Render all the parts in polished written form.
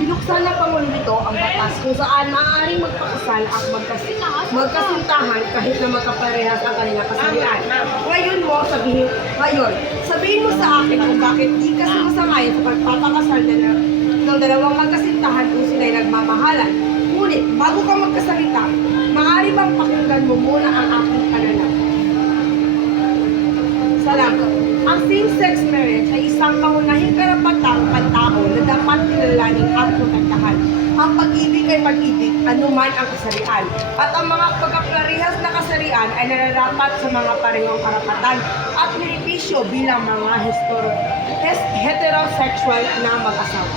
Binuksan ng Pangulo nito ang batas kung saan maaaring magpakasal ang magkasintahan kahit na magkaparehas ang kanilang kasarian. Sabihin mo sa akin kung bakit di ka sumasang-ayon sa pagpapakasal ng dalawang magkasintahan kung sila'y nagmamahalan. Ngunit, bago ka magkasalita, maaari bang pakinggan mo muna ang aking pananaw? Salamat. Ang same-sex marriage ay isang pangunahing karapatang pantao na dapat kilalanin at protektahan. Ang pag-ibig ay pag-ibig, anuman ang kasarian. At ang mga pagkaparehas na kasarian ay nararapat sa mga parehong karapatan at benepisyo bilang mga heterosexual na mag-asawa.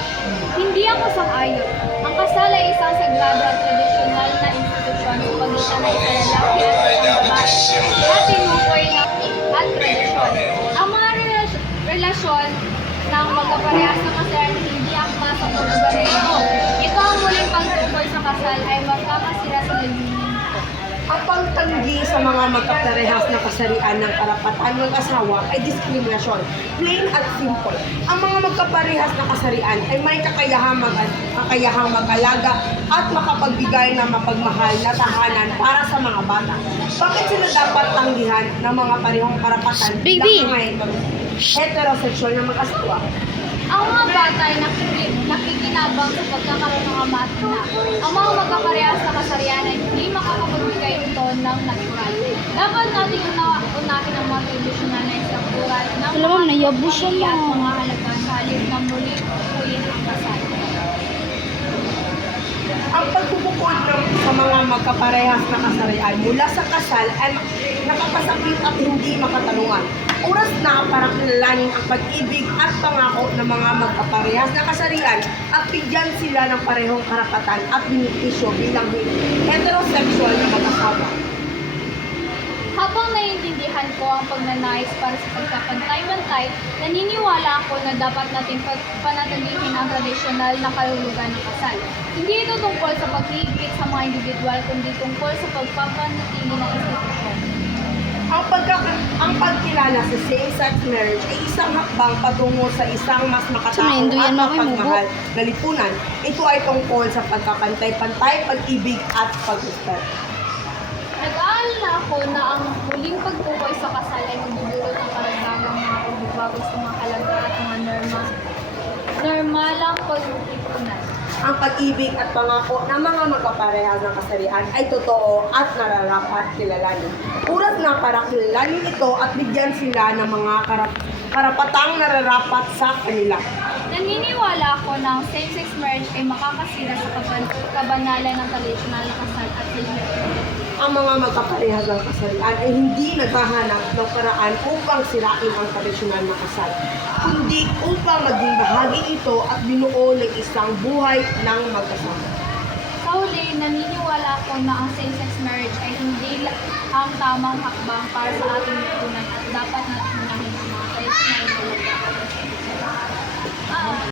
Hindi ako sang-ayon. Ang kasal ay isang sagrado at tradisyonal na institusyon sa pagitan ng isang lalaki at isang babae na tinukoy at tradisyon. Ang mga relasyon ng magkaparehas na kasal hindi akma sa pagbabago. Ito ang muling pagtukoy sa kasal ay magkakasira sa layunin nito. Ang pagtanggi sa mga magkaparehas na kasarian ng karapatan ng asawa ay diskriminasyon. Plain at simple. Ang mga magkaparehas na kasarian ay may kakayahang mag-alaga at makapagbigay ng mapagmahal na tahanan para sa mga bata. Bakit sila dapat tanggihan ng mga parehong karapatan ng heterosexual na mag-asawa? Ang mga bata ay nakikinabang sa pagkakaroon ng ama at ina. Ang mga magkaparehas na kasarian ay hindi makakapagbigay ito ng natural. Dapat natin unahin ang mga tradisyonal na istruktural ng mga pamilya at mga halagang sa halip na muli tukuyin ang kasal. Ang pagbubukod sa mga magkaparehas na kasarian mula sa kasal ay nakakasakit at hindi makatanungan. Oras na para kilalanin ang pag-ibig at pangako ng mga magkaparehas na kasarian at bigyan sila ng parehong karapatan at benepisyo bilang heterosexual na mag-asawa. Habang naiintindihan ko ang pagnanais para sa pagkapantay-bantay, naniniwala ako na dapat natin panatilihin ang tradisyonal na kahulugan ng kasal. Hindi ito tungkol sa pag-iigit sa mga individual, kundi tungkol sa pagpapanatili ng institusyon. Ang pagkilala sa same-sex marriage ay isang hakbang patungo sa isang mas makatao at mapagmahal na lipunan. Ito ay tungkol sa pagkapantay-pantay, pag-ibig at pag-respect. Nag-aalala ako na ang muling pagtukoy sa kasal ay magdudulot ng karagdagang mga pagbabago sa mga halaga at mga normalang pagtitipunan. Ang pag-ibig at pangako ng mga magkaparehas ng kasarian ay totoo at nararapat kilalanin. Oras na para kilalanin ito at bigyan sila ng mga karapatang nararapat sa kanila. Naniniwala ako na ang same-sex marriage ay makakasira sa kabanalan ng tradisyonal na kasal at relihiyon. Ang mga magkaparehas ng kasarian ay hindi naghahanap ng paraan upang sirain ang tradisyonal na kasal, kundi upang maging bahagi ito at binuo ng isang buhay ng magkasama. Sa huli, naniniwala ako na ang same-sex marriage ay hindi ang tamang hakbang para sa ating lipunan at dapat natin unahin ang mga tradisyonal na